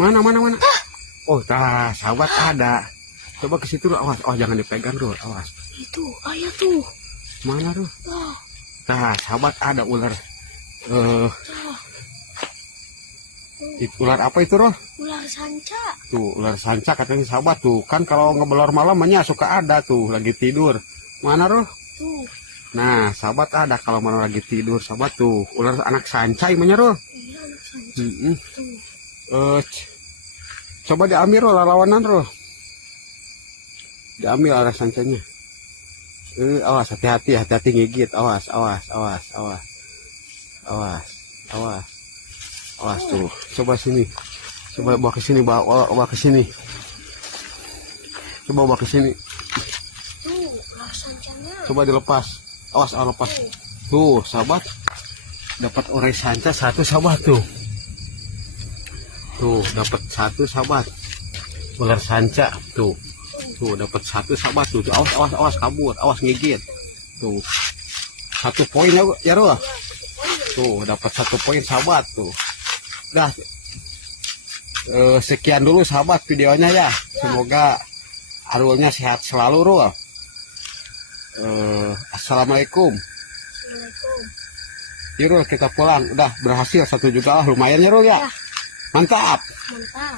Mana mana mana. Oh, tah, sahabat ada. Coba ke situ, awas. Oh, jangan dipegang dulu, awas. Itu, ayah tuh. Mana tuh? Oh, Nah, sahabat ada ular. Ular apa itu, Roh? ular sanca. Tuh, ular sanca katanya sahabat tuh. Kan kalau ngebelor malamnya suka ada tuh, lagi tidur. Mana, Roh? Tuh, Nah, sahabat ada kalau mana lagi tidur, sahabat tuh. Ular anak sanca imanya, Roh. iya anak sanca. Mm-mm. Tuh, Coba diambil, Roh, lawanan, Roh. Diambil arah sancanya. Awas, hati-hati, hati-hati gigit. Awas, awas, awas, awas. Awas, awas. Awas tuh. Coba sini. Coba bawa ke sini, bawa ke sini. Coba bawa ke sini. tuh, ular sancanya. Coba dilepas. Awas, lepas. Tuh, sahabat. Dapat urai sanca satu, sahabat tuh. Tuh, dapat satu, sahabat. Ular sanca tuh. Tuh, dapat satu, sahabat tuh. Awas, awas, awas, kabur. Awas gigit. Tuh. 1 poin ya, Roh. Tuh, dapat 1 poin, sahabat tuh. Dah. Sekian dulu, sahabat, videonya ya. Semoga Arulnya sehat selalu, Roh. Assalamualaikum. Assalamualaikum. Yuk, Roh, kita pulang. Udah berhasil 1 juga lah, lumayan ya, Roh ya. Ya. Mantap. Mantap.